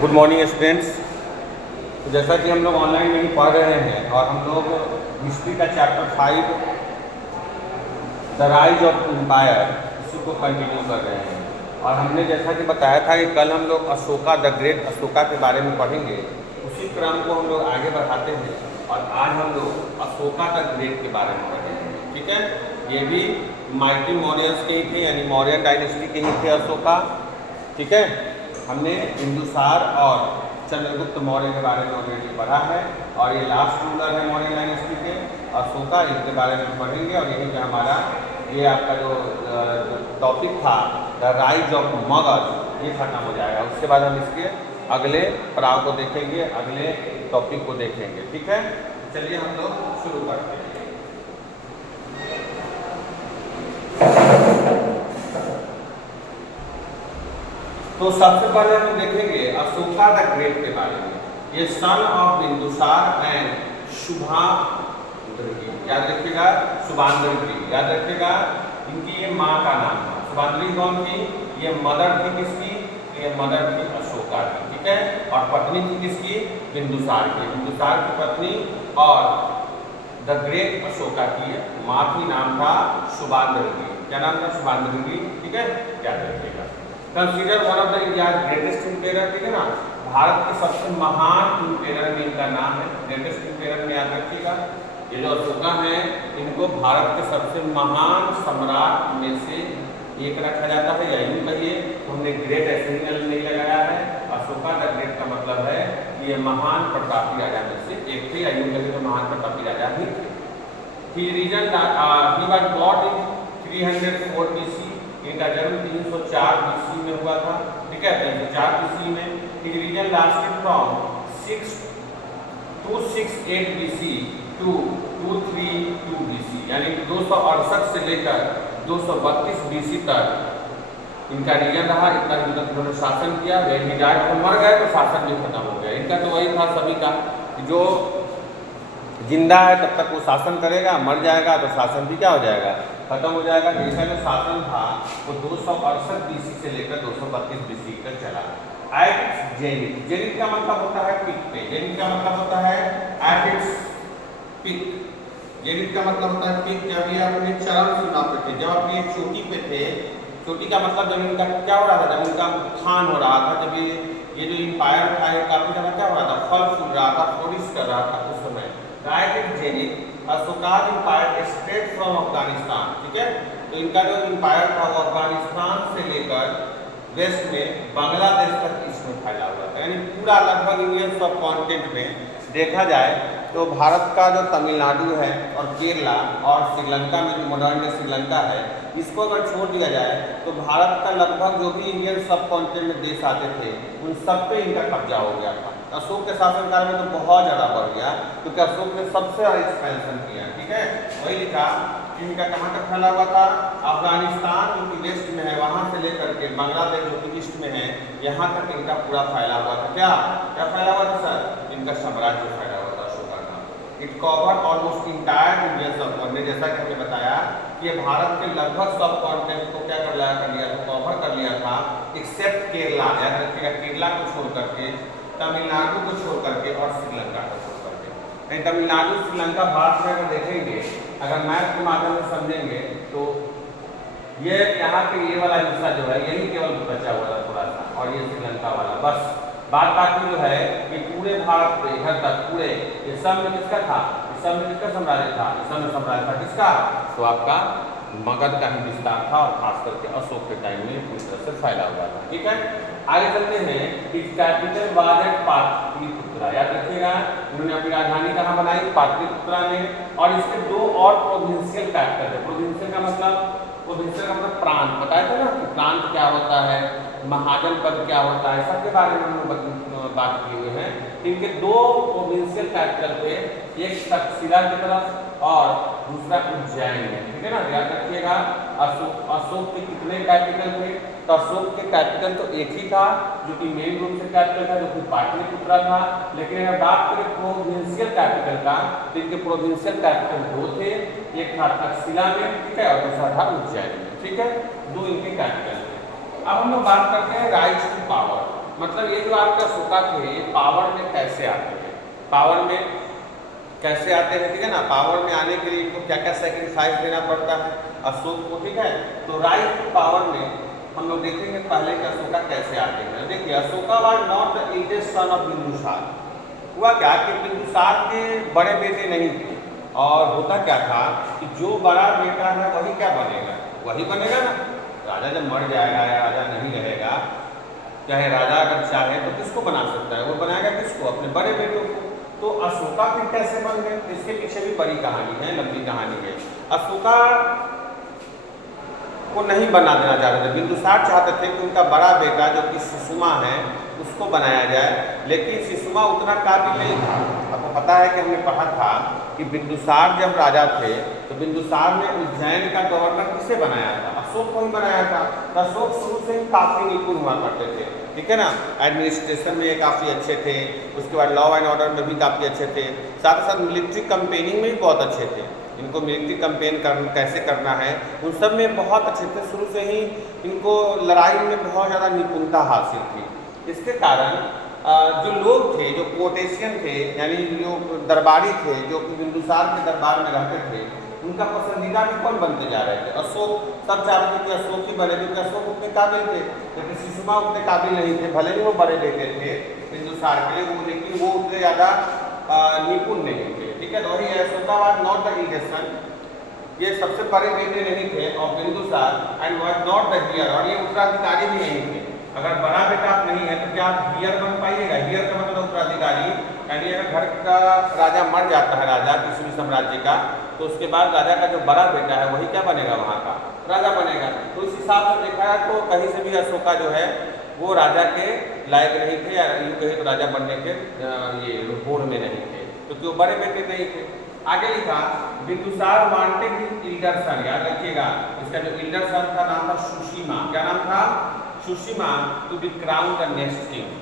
Good morning students. तो जैसा कि हम लोग ऑनलाइन में ही पढ़ रहे हैं और हम लोग हिस्ट्री का chapter 5 the rise of empire इसी को कंटिन्यू कर रहे हैं। और हमने जैसा कि बताया था कि कल हम लोग अशोका द ग्रेट अशोका के बारे में पढ़ेंगे, उसी क्रम को हम लोग आगे बढ़ाते हैं और आज हम लोग अशोका द ग्रेट के बारे में पढ़ेंगे। ठीक है, ये भी माइटी मौर्यंस के ही थे, यानी मौर्यन डायनेस्टी के ही थे अशोका। ठीक है, हमने बिंदुसार और चंद्रगुप्त मौर्य के बारे में ऑलरेडी पढ़ा है और ये लास्ट रूलर है मौर्य डायनेस्टी के अशोका, इनके बारे में पढ़ेंगे। और यहीं पे हमारा ये आपका जो टॉपिक था द राइज ऑफ मगध, ये खत्म हो जाएगा। उसके बाद हम इसके अगले पड़ाव को देखेंगे, अगले टॉपिक को देखेंगे। ठीक है, चलिए हम लोग शुरू करते हैं। तो सबसे पहले हम देखेंगे अशोका द ग्रेट के बारे में। ये son of Bindusara and Shubhangi, याद रखिएगा, शुभांगी याद रखिएगा। इनकी ये माँ का नाम था। शुभांगी कौन थी? ये मदर थी किसकी? ये मदर थी अशोका की। ठीक है, और पत्नी थी किसकी? बिंदुसार की। बिंदुसार की पत्नी और द ग्रेट अशोका की माँ की नाम था शुभांगी। क्या नाम था? शुभांगी। ठीक है, याद रखिएगा। Consider one of the India's greatest impair, ठीक है ना, भारत के सबसे महान इंपेयर में इनका नाम है। ग्रेटेस्ट इंपेयर में याद रखिएगा, ये जो अशोका हैं इनको भारत के सबसे महान सम्राट में से एक रखा जाता है, या यूं कहिए तो हमने ग्रेट ऐसे ही नहीं लगाया है। अशोका द ग्रेट का मतलब है कि ये महान प्रतापी राजा में से एक थे, या यूं कहिए तो महान प्रतापी राजा ही थे। He reason he was born in 304 BC। इनका जन्म 304 BC में हुआ था। ठीक है, 304 BC में। His reign lasted from 268 BC to 232 BC, यानी 268 से लेकर 232 BC तक इनका रीजन रहा। इतना इन्होंने शासन किया। वे डायरेक्ट तो मर गए तो शासन भी खत्म हो गया। इनका तो वही था सभी का, जो जिंदा है तब तक वो शासन करेगा, मर जाएगा तो शासन भी क्या हो जाएगा? खत्म हो जाएगा। इनका जो शासन था वो 268 BC से लेकर 232 BC तक चला। एट इट्स जेनिथ, जेनिथ का मतलब होता है पीक पे। जेनिथ का मतलब होता है एट इट्स पीक। जेनिथ का मतलब होता है पीक, जब ये अपने चरम सीमा पे थे, जब अपनी एक चोटी पे थे। चोटी का मतलब जब इनका क्या हो रहा था? जब इनका उत्थान हो रहा था, जब ये जो एम्पायर था ये काफी ज्यादा क्या हो रहा था? फल फूल रहा था, फ्लोरिश कर रहा था उस समय। Right at zenith Ashoka's empire stretched from Afghanistan. ठीक है, तो इनका जो एम्पायर था वो अफगानिस्तान से लेकर वेस्ट में बांग्लादेश तक इसमें फैला हुआ था, यानी पूरा लगभग इंडियन सब कॉन्टिनेंट में देखा जाए तो भारत का जो तमिलनाडु है और केरला और श्रीलंका में जो मॉडर्न डे श्रीलंका है, इसको अगर छोड़ दिया जाए तो भारत का लगभग जो भी इंडियन सब कॉन्टिनेंट में देश आते थे उन सब पे इनका कब्जा हो गया था। अशोक के शासनकाल में तो बहुत ज़्यादा बढ़ गया, क्योंकि अशोक ने सबसे ज़्यादा एक्सपेंशन किया। ठीक है, वही लिखा कि इनका कहाँ तक फैला हुआ था? अफगानिस्तान जो कि वेस्ट में है वहाँ से लेकर के बांग्लादेश जो कि ईस्ट में है, यहाँ तक इनका पूरा फैला हुआ था। क्या क्या फैला हुआ था सर? इनका साम्राज्य फैला हुआ था अशोका का। It cover almost entire Indian सब कॉन्टिनेंट, जैसा कि हमने बताया कि भारत के लगभग सब कॉन्टिनेंट को क्या कर लिया था? कवर कर लिया था, एक्सेप्ट केरला। याद रखिएगा, केरला को छोड़ करके, तमिलनाडु को छोड़ करके और श्रीलंका को छोड़ करके। नहीं, तमिलनाडु श्रीलंका भारत में अगर देखेंगे, अगर मैप के माध्यम से समझेंगे तो ये यहाँ के ये वाला हिस्सा जो है यही केवल बचा हुआ था थोड़ा सा, और ये श्रीलंका वाला बस। बात बाकी जो है कि पूरे भारत पे इधर तक पूरे इस सब में किसका था? इस सब में किसका साम्राज्य था? इस सब में साम्राज्य था किसका? तो आपका मगध का ही विस्तार था, और खास करके अशोक के टाइम में पूरी तरह से फैला हुआ था। ठीक है, आगे चलते हैं। इस कैपिटल वाज एट पाटलिपुत्रा। याद रखिएगा, उन्होंने अपनी राजधानी कहाँ बनाई? पाटलिपुत्रा में। और इसके दो और प्रोविंशियल कैपिटल है। प्रोविंशियल का मतलब प्रांत। बताया था ना कि प्रांत क्या होता है, महाजन पद क्या होता है, सबके बारे में हम लोग बात किए हुए हैं। इनके दो प्रोविंशियल कैपिटल थे, एक तक्षशिला की तरफ और दूसरा उज्जैन में। ठीक है ना, याद रखिएगा। अशोक के कितने कैपिटल थे? तो अशोक के कैपिटल तो एक ही था, जो कि मेन रूप से कैपिटल था, जो कि पाटलिपुत्रा था। लेकिन अगर बात करें प्रोविंशियल कैपिटल का, तो इनके प्रोविंशियल कैपिटल दो थे, एक था तक्षशिला में, ठीक है, और दूसरा था उज्जैन में। ठीक है, दो इनके कैपिटल थे। अब हम लोग बात करते हैं राइज टू पावर। मतलब ये जो आपके अशोका थे पावर में कैसे आते हैं, पावर में कैसे आते हैं, ठीक है ना। पावर में आने के लिए इनको क्या क्या सेक्रीफाइस देना पड़ता है अशोक को, ठीक है। तो राइट टू पावर में हम लोग देखेंगे पहले कि अशोका कैसे आते हैं। देखिए Ashoka was not the eldest son of Bindusara. हुआ क्या कि बिंदुसार के बड़े बेटे नहीं थे, और होता क्या था कि जो बड़ा बेटा है वही क्या बनेगा, वही बनेगा ना। राजा जब मर जाएगा या राजा नहीं रहेगा, चाहे राजा अगर चाहे तो किसको बना सकता है, वो बनाएगा किसको, अपने बड़े बेटों को। तो अशोका फिर कैसे बन गए, इसके पीछे भी बड़ी कहानी है, लंबी कहानी है। अशोका को नहीं बना देना चाहते थे, बिंदुसार चाहते थे कि उनका बड़ा बेटा जो कि सुषुमा है उसको बनाया जाए, लेकिन सुषुमा उतना काबिल नहीं था। आपको पता है कि हमने पढ़ा था कि बिंदुसार जब राजा थे तो बिंदुसार ने उज्जैन का गवर्नर किसे बनाया था, अशोक को ही बनाया था। तो अशोक शुरू से ही काफ़ी निपुण हुआ करते थे, ठीक है ना। एडमिनिस्ट्रेशन में काफ़ी अच्छे थे, उसके बाद लॉ एंड ऑर्डर में भी काफ़ी अच्छे थे, साथ ही साथ मिलिट्री कंपेनिंग में भी बहुत अच्छे थे। इनको मिलिट्री कंपेन कैसे करना है उन सब में बहुत अच्छे थे। शुरू से ही इनको लड़ाई में बहुत ज़्यादा निपुणता हासिल थी। इसके कारण जो लोग थे, जो कोटेशियन थे, यानी जो दरबारी थे, जो कि बिंदुसार के दरबार में रहते थे, उनका पसंदीदा भी कौन बनते जा रहे थे, अशोक। सब चाहते थे कि अशोक ही बने, क्योंकि अशोक उतने काबिल थे, लेकिन सुषुमा उतने काबिल नहीं थे। भले ही वो बड़े बेटे थे बिंदुसार के लिए, वो लेकिन वो उतने ज़्यादा निपुण नहीं थे, ठीक है। तो वही Ashoka was not the eldest son, ये सबसे बड़े बेटे नहीं थे और Bindusara, and was not the heir, और ये उत्तराधिकारी भी नहीं थे। अगर बड़ा बेटा आप नहीं है तो क्या आप हियर बन पाइएगा, हियर का मतलब उत्तराधिकारी, यानी अगर घर का राजा मर जाता है, राजा किसी भी साम्राज्य का, तो उसके बाद राजा का जो बड़ा बेटा है वही क्या बनेगा, वहाँ का राजा बनेगा। तो इस हिसाब से देखा जाए तो कहीं से भी अशोका जो है वो राजा के लायक नहीं थे, या यूँ कहे तो राजा बनने के ये होड़ में नहीं थे, क्योंकि वो बड़े बेटे नहीं थे। आगे लिखा Bindusara wanted his elder son, याद रखिएगा इसका जो एल्डर सन था नाम था सुषिमा। क्या नाम था, Susima, to be crown the next king.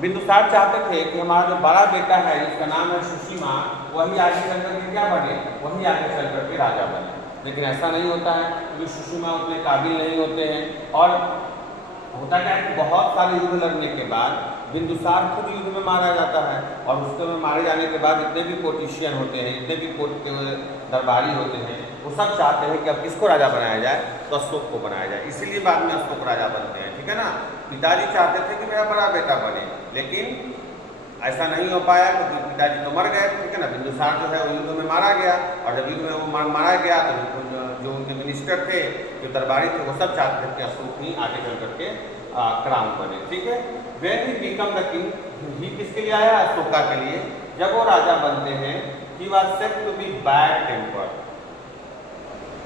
Bindusara चाहते थे कि हमारा जो बड़ा बेटा है जिसका नाम है सुषिमा, वही आगे चल करके क्या बने, वही आगे चल करके राजा बने। लेकिन ऐसा नहीं होता है, क्योंकि सुषिमा उतने काबिल नहीं होते हैं। और होता क्या है कि बहुत सारे युद्ध लड़ने के बाद बिंदुसार खुद युद्ध में मारा जाता है, और उसके में मारे जाने के बाद जितने भी पोलिटिशियन होते हैं, जितने भी दरबारी होते हैं, वो सब चाहते हैं कि अब किसको राजा बनाया जाए, तो अशोक को बनाया जाए। इसीलिए बाद में अशोक राजा बनते हैं, ठीक है ना। पिताजी चाहते थे कि मेरा बड़ा बेटा बने, लेकिन ऐसा नहीं हो पाया, क्योंकि पिताजी तो मर गए, ठीक है ना। बिंदुसार जो है वो युद्ध में मारा गया, और जब युद्ध में वो मारा गया तो जो उनके मिनिस्टर थे, जो दरबारी थे, वो सब चाहते थे कि अशोक ही आगे चल करके क्राउन बने, ठीक है। When he become the king, ही किसके लिए आया, अशोका के लिए। जब वो राजा बनते हैं, he was said to be bad tempered,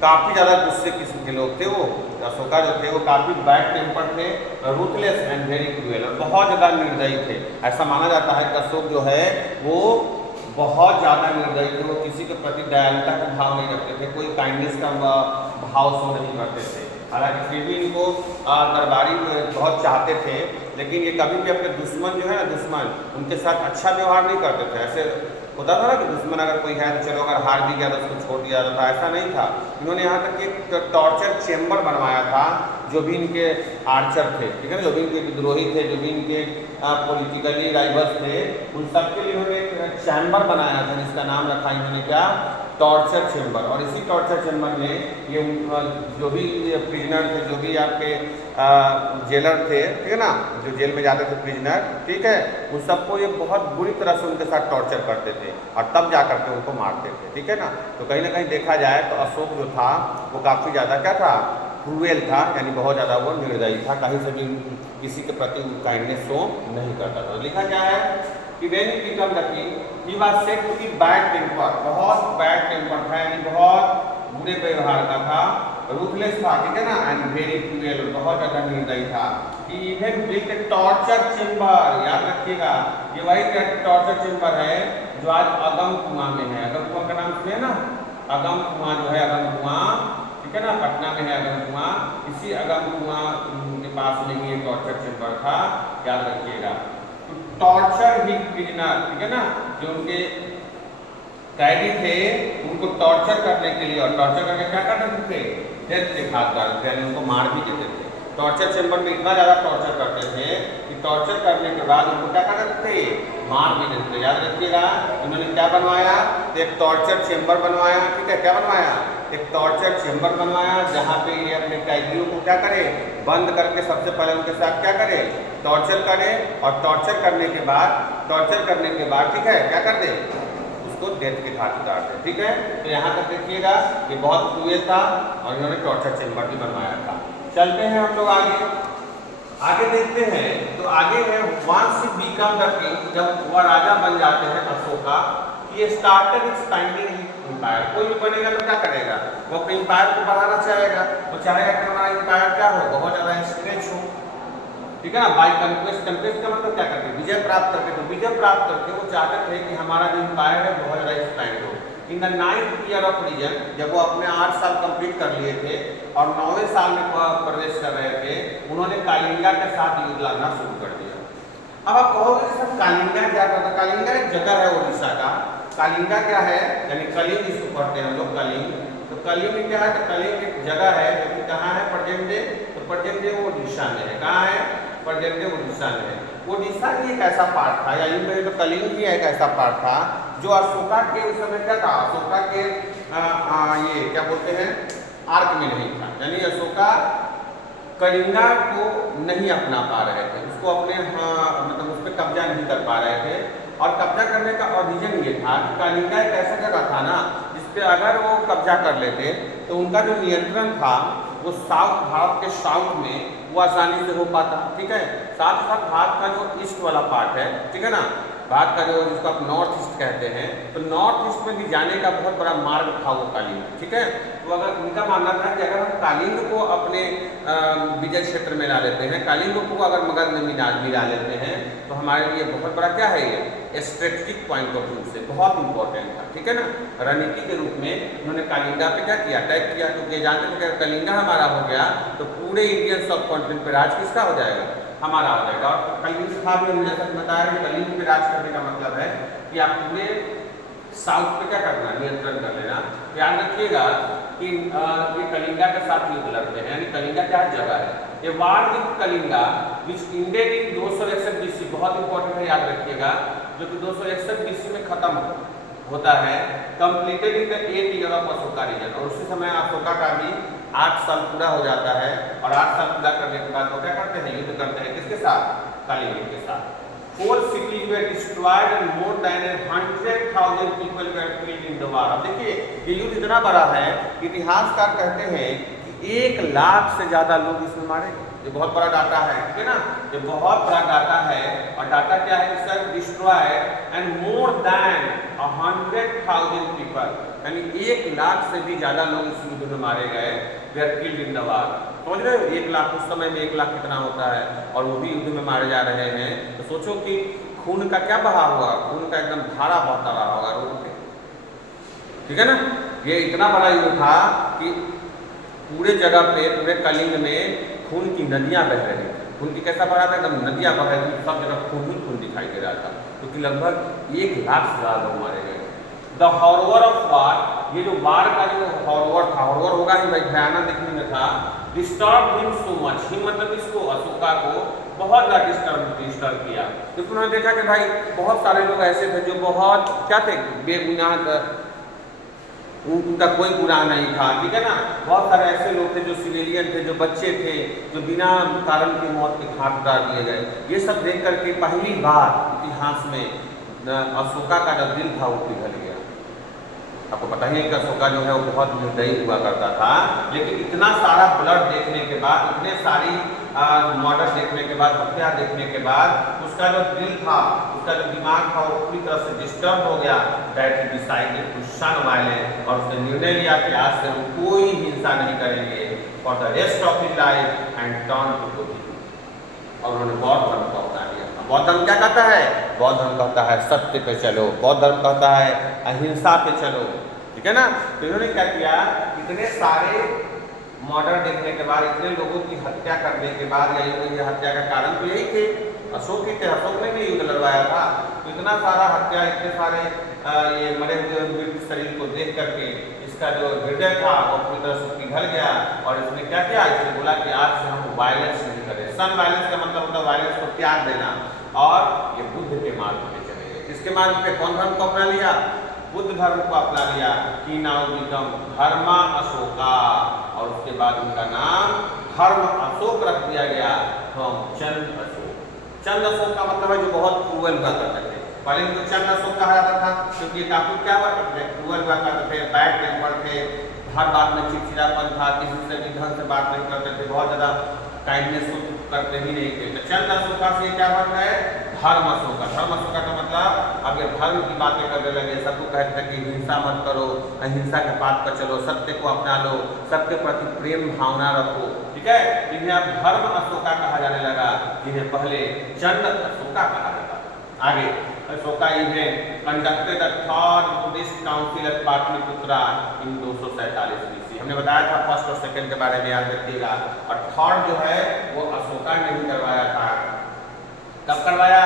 काफ़ी ज़्यादा गुस्से किस्म के लोग थे वो। अशोका जो थे वो काफ़ी बैड टेम्पर थे, रूथलेस एंड वेरी क्रूएल, और बहुत ज़्यादा निर्दयी थे। ऐसा माना जाता है कि अशोक जो है वो बहुत ज़्यादा निर्दयी थे, वो किसी के प्रति दयालुता का भाव नहीं रखते थे, कोई काइंडनेस का भाव शो नहीं करते थे। हालांकि फिर भी इनको दरबारी बहुत चाहते थे, लेकिन ये कभी भी अपने दुश्मन जो है ना, दुश्मन उनके साथ अच्छा व्यवहार नहीं करते थे। ऐसे होता था ना कि दुश्मन अगर कोई है तो चलो अगर हार भी गया तो उसको छोड़ दिया जाता था, ऐसा नहीं था। इन्होंने यहाँ तक एक टॉर्चर चेम्बर बनवाया था, जो भी इनके आर्चर थे, ठीक है ना, जो भी इनके विद्रोही थे, जो भी इनके पॉलिटिकली राइवल्स थे, उन सबके लिए इन्होंने एक चैम्बर बनाया था, जिसका नाम रखा इन्होंने क्या, टॉर्चर चेम्बर। और इसी टॉर्चर चेम्बर में ये जो भी प्रिजनर थे, जो भी आपके जेलर थे, ठीक है ना, जो जेल में जाते थे प्रिजनर, ठीक है, उन सबको ये बहुत बुरी तरह से उनके साथ टॉर्चर करते थे, और तब जा करके उनको मारते थे, ठीक है ना। तो कहीं ना कहीं देखा जाए तो अशोक जो था वो काफ़ी ज़्यादा क्या था, क्रूएल था, यानी बहुत ज़्यादा वो निर्दयी था, कहीं से भी किसी के प्रति काइंडनेस शो नहीं करता था। लिखा क्या है कि when he became the king, he was said to be bad temper, बहुत बैड टेम्पर था, यानी बहुत बुरे व्यवहार का था, रूथलेस था, ठीक है ना, एंड वेरी क्रूएल, बहुत ज़्यादा निर्दयी था। He even built a torture chamber, याद रखिएगा ये वही टॉर्चर चेम्बर है जो आज अगम कुआं में है। अगम कुआं का नाम सुने ना, अगम कुआं जो है, अगम कुआं, ठीक है ना, पटना में है अगम कुआं। इसी अगम कुआं के पास में ही ये टॉर्चर चेम्बर था, याद रखिएगा। टॉर्चर ही प्रिजनर, ठीक है ना, जो उनके कैदी थे उनको टॉर्चर करने के लिए, और टॉर्चर करके क्या करते थे, डेथ के घाट डालते थे, यानी उनको मार भी देते थे। टॉर्चर चेम्बर में इतना ज़्यादा टॉर्चर करते थे कि टॉर्चर करने के बाद उनको क्या कर देते थे, मार भी देते। याद रखिएगा, इन्होंने क्या बनवाया, एक टॉर्चर चेम्बर बनवाया। ठीक है, क्या बनवाया, एक टॉर्चर चेम्बर बनवाया, जहाँ पे ये अपने कैदियों को क्या करे, बंद करके सबसे पहले उनके साथ क्या करे, टॉर्चर करे। और टॉर्चर करने के बाद ठीक है क्या कर दे, उसको डेथ के घाट उतार दे। ठीक है, तो यहाँ तक देखिएगा कि बहुत क्रूएल था और इन्होंने टॉर्चर चेम्बर भी बनवाया था। चलते हैं हम लोग आगे देखते हैं। तो आगे है once he become the king, जब वह राजा बन जाते हैं अशोका, ये स्टार्टेड एक्सपेंडिंग एम्पायर। कोई भी बनेगा तो क्या करेगा, वो अपने एम्पायर को बढ़ाना चाहेगा, वो चाहेगा कि हमारा एम्पायर क्या हो, बहुत ज़्यादा स्ट्रेच हो। ठीक है ना, बाई कंक्वेस्ट। कंक्वेस्ट का मतलब क्या करके, विजय प्राप्त करके। तो विजय प्राप्त करके वो चाहते थे कि हमारा जो एम्पायर है बहुत ज़्यादा एक्सपेंड हो। In the 9th year of reign, जब वो अपने 8 साल कंप्लीट कर लिए थे और 9वें साल में प्रवेश कर रहे थे, उन्होंने कालिंगा के साथ युद्ध लड़ना शुरू कर दिया। अब आप कहोगे कि सर कालिंगा क्या करता, कालिंगा एक जगह है उड़ीसा का। कालिंगा क्या है, यानी कलिंग इसको पढ़ते हैं हम लोग, कलिंग। तो कलिंग में क्या है, तो कलिंग एक जगह है जो कि कहाँ है, प्रेजेंट डे। तो प्रेजेंट डे वो उड़ीसा में है। कहाँ है, प्रेजेंट डे उड़ीसा में है। उड़ीसा ही एक ऐसा पार्ट था, या यूँ कहें तो कलिंग ही एक ऐसा पार्ट था जो अशोका के उस समय क्या था, अशोका के ये क्या बोलते हैं, आर्क में नहीं था। यानी अशोका कलिंगा को नहीं अपना पा रहे थे, उसको अपने मतलब उस पर कब्जा नहीं कर पा रहे थे। और कब्जा करने का रीजन ये था कि कलिंगा एक ऐसा जगह था ना जिसपे अगर वो कब्जा कर लेते तो उनका जो नियंत्रण था वो साउथ, भारत के साउथ में वो आसानी से हो पाता। ठीक है, साथ ही साथ भारत का जो ईस्ट वाला पार्ट है, ठीक है ना, भारत का जो जिसको आप नॉर्थ ईस्ट कहते हैं, तो नॉर्थ ईस्ट में भी जाने का बहुत बड़ा मार्ग था वो कालिंग। ठीक है, तो अगर उनका मानना था कि अगर हम कालिंग को अपने विजय क्षेत्र में ला लेते हैं, कालिंग को अगर मगध में मिला लेते हैं, तो हमारे लिए बहुत बड़ा क्या है, ये स्ट्रेटेजिक पॉइंट ऑफ व्यू से बहुत इंपॉर्टेंट था। ठीक है ना, रणनीति के रूप में उन्होंने कालिंगा पे क्या किया, अटैक किया, क्योंकि जानते थे कि अगर कलिंगा हमारा हो गया तो पूरे इंडियन सब कॉन्टिनेंट पे राज किसका हो जाएगा, हमारा हो जाएगा। और कलिंग था भी हमने जैसा बताया कि कलिंग पे राज करने का मतलब है कि आप पूरे साउथ पे क्या करना, नियंत्रण कर लेना। ध्यान रखिएगा कि ये कलिंगा के साथ युद्ध लड़ते हैं, यानी कलिंगा क्या जगह है, ये वार with Kalinga which ended in 261 BC, बहुत इंपॉर्टेंट है, याद रखिएगा, जो कि 261 BC में खत्म होता है। Completed in the 8th year of Ashoka reign, और उसी समय अशोका का भी 8 साल पूरा हो जाता है। और 8 साल पूरा करने के बाद वो क्या करते हैं, युद्ध करते हैं, किसके साथ, कलिंग के साथ। 4 cities were destroyed and more than 100,000 people were killed in the war। अब देखिए ये युद्ध इतना बड़ा है, इतिहासकार कहते हैं कि 1 लाख से ज़्यादा लोग इसमें मारे गए। ये बहुत बड़ा डाटा है, ठीक है ना, ये बहुत बड़ा डाटा है। और डाटा क्या है, sir, destroyed and more than 100,000 people, यानी 1 लाख से भी ज़्यादा लोग इस युद्ध में मारे गए, वे are killed in the war. समझ रहे हो, 1 लाख उस समय में 1 लाख कितना होता है, और वो भी युद्ध में मारे जा रहे हैं। तो सोचो कि खून का क्या बहाव हुआ, खून का एकदम धारा बहता रहा होगा रोड पे। ठीक है ना, ये इतना बड़ा युद्ध था कि पूरे जगह पे, पूरे कलिंग में खून की नदियां बह रही थी। खून की कैसा बह रहा था, एकदम नदियां बह रही थी, सब जगह खून ही खून दिखाई दे रहा था, क्योंकि लगभग 1 लाख से ज़्यादा लोग मारे गए। द हॉरर ऑफ वार, ये जो वार का जो हॉरर था, हॉरर होगा ही भाई, भयानक दिखने में था। Disturb him so much, him मतलब इसको, अशोका को बहुत ज़्यादा डिस्टर्ब किया, क्योंकि उन्होंने देखा कि भाई बहुत सारे लोग ऐसे थे जो बहुत क्या थे, बेगुनाह, उनका कोई गुनाह नहीं था। ठीक है ना, बहुत सारे ऐसे लोग थे जो सिविलियन थे, जो बच्चे थे, जो बिना कारण की मौत के घाट उतार दिए गए। ये सब देख करके पहली बार इतिहास में अशोका का जो दिल था वो पिघल गया। आपको पता ही है कि अशोका जो है वो बहुत निर्दयी हुआ करता था, लेकिन इतना सारा ब्लड देखने के बाद, इतने सारी मर्डर देखने के बाद, हत्या देखने के बाद, उसका जो दिल था, उसका जो दिमाग था, वो पूरी तरह से डिस्टर्ब हो गया। दैट ही डिसाइडेड टू शन वायलेंस, और उसने निर्णय लिया कि आज से हम कोई हिंसा नहीं करेंगे for the rest of his life and turn to Buddhism. और उन्होंने बौद्ध धर्म को अपना लिया। बौद्ध धर्म क्या कहता है, बौद्ध धर्म कहता है सत्य पे चलो, बौद्ध धर्म कहता है अहिंसा पे चलो। ठीक है ना, तो इन्होंने क्या किया, इतने सारे मर्डर देखने के बाद, इतने लोगों की हत्या करने के बाद, या हत्या का कारण तो यही थे, अशोक ही थे, अशोक ने भी युद्ध लड़वाया था। तो इतना सारा हत्या, इतने सारे ये मरे हुए मृत शरीर को देख करके इसका जो हृदय था वो पूरी तरह से पिघल गया, और इसने क्या किया, इसने बोला कि आज से हम वायलेंस नहीं करें, सन वायलेंस का मतलब होता है वायलेंस को त्याग देना, और ये बुद्ध के मार्ग पे चले गए। किसके मार्ग पे? कौन धर्म को अपना लिया? बुद्ध धर्म को अपना लिया। की नाउ बिकम धर्मा अशोका, और उसके बाद उनका नाम धर्म अशोक रख दिया गया फ्रॉम चंद अशोक। चंद अशोक का मतलब है जो बहुत क्रूअल हुआ करते थे। पहले इनको चंद अशोक कहा जाता था क्योंकि ये काफी क्या हुआ करते थे, क्रूअल हुआ करते थे, बैड टेम्पर थे, हर बात में चिड़चिड़ापन था, किसी से भी ढंग से बात नहीं करते थे, बहुत ज्यादा काइंडनेस करते ही नहीं थे। तो चंद अशोका से क्या बन है? धर्म अशोका। धर्म अशोका का मतलब अब ये धर्म की बातें करने लगे, सबको कहते थे कि हिंसा मत करो, अहिंसा के पाथ पर चलो, सत्य को अपना लो, सबके प्रति प्रेम भावना रखो, ठीक है। इन्हें अब धर्म अशोका कहा जाने लगा, जिन्हें पहले चंद अशोका कहा जाता। आगे Ashoka event conducted the third Buddhist council at Pataliputra in 247 BC। हमने बताया था फर्स्ट और सेकंड के बारे में, याद रखिएगा। और थर्ड जो है वो अशोका ने ही करवाया था। कब करवाया?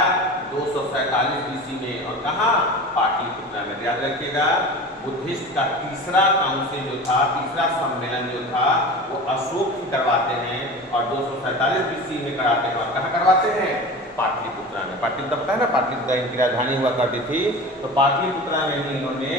247 BC में। और कहाँ? पाटलिपुत्रा में। याद रखिएगा, बुद्धिस्ट का तीसरा काउंसिल जो था, तीसरा सम्मेलन जो था, वो अशोक ही करवाते हैं, और 247 BC में कराते हैं। और कहाँ करवाते हैं? पाटलिपुत्रा में। पाटलिपुत्रा पता है ना, पाटलिपुत्रा इनकी राजधानी हुआ करती थी, तो पाटलिपुत्रा में ही इन्होंने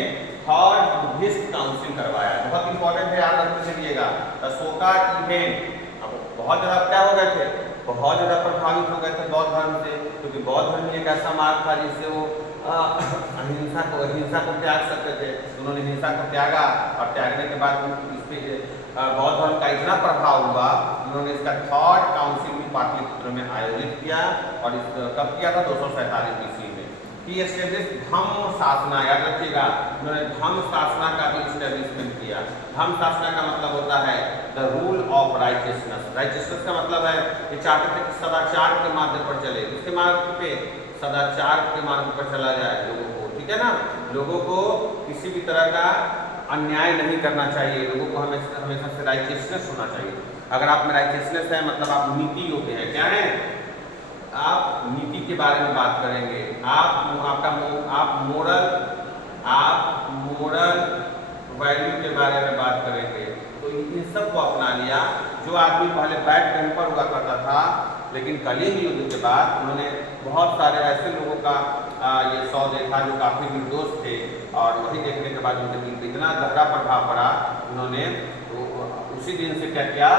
थर्ड बुद्धिस्ट काउंसिल करवाया। बहुत इंपॉर्टेंट है, याद रखते चलिएगा। अशोका इवेंट अब बहुत ज्यादा क्या हो गए थे, बहुत ज्यादा प्रभावित हो गए थे बौद्ध धर्म से, क्योंकि बौद्ध धर्म एक ऐसा मार्ग था जिससे वो अहिंसा को त्याग सकते थे। उन्होंने हिंसा को त्यागा, और त्यागने के बाद इस पे बौद्ध धर्म का इतना प्रभाव हुआ, उन्होंने इसका थर्ड काउंसिल भी पाटलिपुत्र में आयोजित किया। और इस कब किया था? 247 BC में। कि एस्टेब्लिश धम्म शासना, याद रखिएगा, उन्होंने धम्म शासना का भी इस्टेब्लिशमेंट किया। धम्म शासना का मतलब होता है the rule of righteousness. Righteousness का मतलब है ये चाहते थे कि सदाचार के मार्ग पर चले, उसके मार्ग पे, सदाचार के मार्ग पर चला जाए लोगों को, ठीक है ना। लोगों को किसी भी तरह का अन्याय नहीं करना चाहिए, लोगों को हमेशा से राइचियसनेस होना चाहिए। अगर आप में राइचियसनेस है मतलब आप नीति योग्य है। क्या है? आप नीति के बारे में बात करेंगे, आप मोरल वैल्यू के बारे में बात करेंगे। तो इन सब को अपना लिया। जो आदमी पहले बैड टेम्पर हुआ करता था, लेकिन कलिंग युद्ध के बाद उन्होंने बहुत सारे ऐसे लोगों का ये सौ देखा जो काफ़ी निर्दोष थे, और वही देखने के बाद उनके दिल पर इतना गहरा प्रभाव पड़ा, उन्होंने उसी दिन से क्या किया?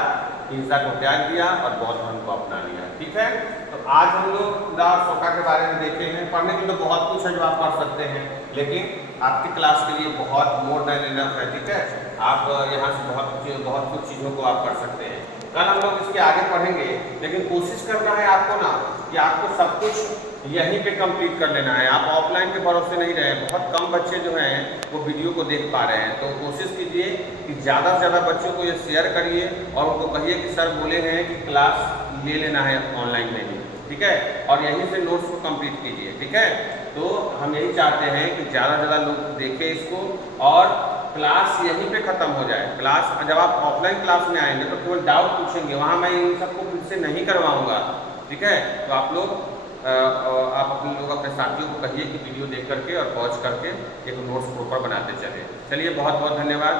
हिंसा को त्याग दिया और बौद्ध धर्म को अपना लिया, ठीक है। तो आज हम लोग अशोका के बारे में देखे हैं। पढ़ने के लिए तो बहुत कुछ है जो आप पढ़ सकते हैं, लेकिन आपकी क्लास के लिए बहुत मोर देन इनफ है, ठीक है। आप यहाँ से बहुत कुछ चीज़ों को आप पढ़ सकते हैं। कल हम लोग इसके आगे पढ़ेंगे, लेकिन कोशिश करना है आपको ना कि आपको सब कुछ यहीं पे कंप्लीट कर लेना है। आप ऑफलाइन के भरोसे नहीं रहे। बहुत कम बच्चे जो हैं वो वीडियो को देख पा रहे हैं, तो कोशिश कीजिए कि ज़्यादा से ज़्यादा बच्चों को ये शेयर करिए, और उनको कहिए कि सर बोले हैं कि क्लास ले लेना है ऑनलाइन में ही, ठीक है, और यहीं से नोट्स को कंप्लीट कीजिए, ठीक है। तो हम यही चाहते हैं कि ज़्यादा से ज़्यादा लोग देखें इसको, और क्लास यहीं पे ख़त्म हो जाए। क्लास जब आप ऑफलाइन क्लास में आएंगे तो केवल डाउट पूछेंगे, वहाँ मैं इन सबको फिर से नहीं करवाऊँगा, ठीक है। तो आप अपने लोग अपने साथियों को कहिए कि वीडियो देख करके और पॉज करके एक नोट्स प्रॉपर बनाते चले। चलिए, बहुत बहुत धन्यवाद।